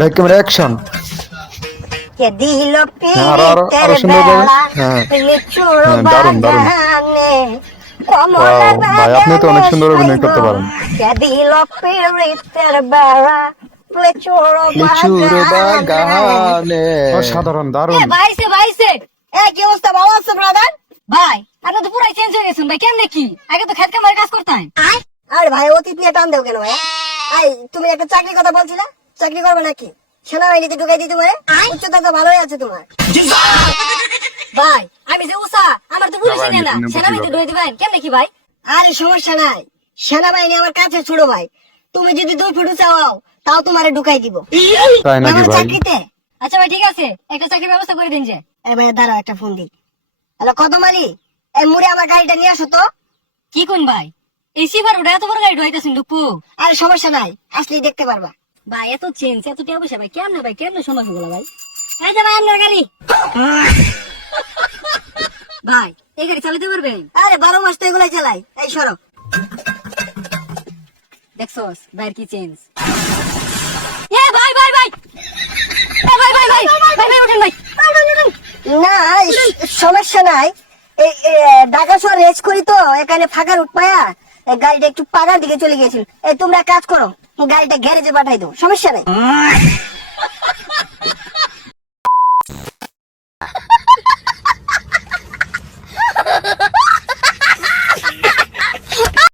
ভাই camera action. কে দিল আরো সুন্দর ভাবে। হ্যাঁ হ্যাঁ, দারুন দারুন। ওয়াও ভাই, আপনি তো অনেক সুন্দর অভিনয় করতে পারেন। কে দিল পিরিতের বেড়া লিচুর বাগানে। অসাধারণ, দারুন। ভাইছে কি অবস্থা? ভালো আছো ব্রাদার? ভাই আপনি তো পুরাই চেঞ্জ হয়ে গেছেন ভাই। কেমনে কি? আগে তো খেত কামারে কাজ করতেন। আরে ভাই অতীত নিয়ে টান দেও কেন ভাই? তুমি একটা চাকরির কথা বলছিলা, চাকরি করবে নাকি? সেনাবাহিনীতে ঢুকাই দিতে পারে? উচ্চতা তো ভালোই আছে তোমার। ভাই আমি যে উষা, আমার তো পুলিশে নেয় না, সেনাবাহিনীতে ঢুকাই দিবেন কেমনে কি ভাই? আরে সমস্যা নাই, সেনাবাহিনী আমার কাছে ছোট ভাই। তুমি যদি 2 ফুট চাও তাও তোমারে ঢুকাই দিব। তাই নাকি ভাই? চাকরিতে? আচ্ছা ভাই ঠিক আছে, একটা চাকরির ব্যবস্থা করে দিন যে। ভাই দাঁড়াও, একটা ফোন দিই। হ্যালো কদম আলী, এই মুড়ে আমার গাড়িটা নিয়ে আসো তো। কি কোন ভাই? এই সিভার ওটা এত বড় গাড়ি ঢুকাইতেছেন ডুপু? আরে সমস্যা নাই, আসলেই দেখতে পারবা। ভাই এত চেঞ্জ, এত টাকা পয়সা ভাই কেমনে সম্ভব হলো ভাই? এই যে ভাই আপনার গাড়ি। ভাই এই গাড়ি চালাতে পারবেন? আরে 12 মাস তো এগুলাই চালাই। এই সরো। দেখছস ভাই কি চেঞ্জ? এ ভাই ভাই ভাই, এ ভাই ভাই ভাই ভাই ভাই উঠেন ভাই। না সমস্যা নাই, এই ঢাকা শহর রেস করি তো, এখানে ফাঁকা রুট পায়া গাড়িটা একটু পাড়ার দিকে চলে গিয়েছিল। এই তোমরা কাজ করো, গাড়িটা গ্যারেজে পাঠাই দাও, সমস্যা নাই।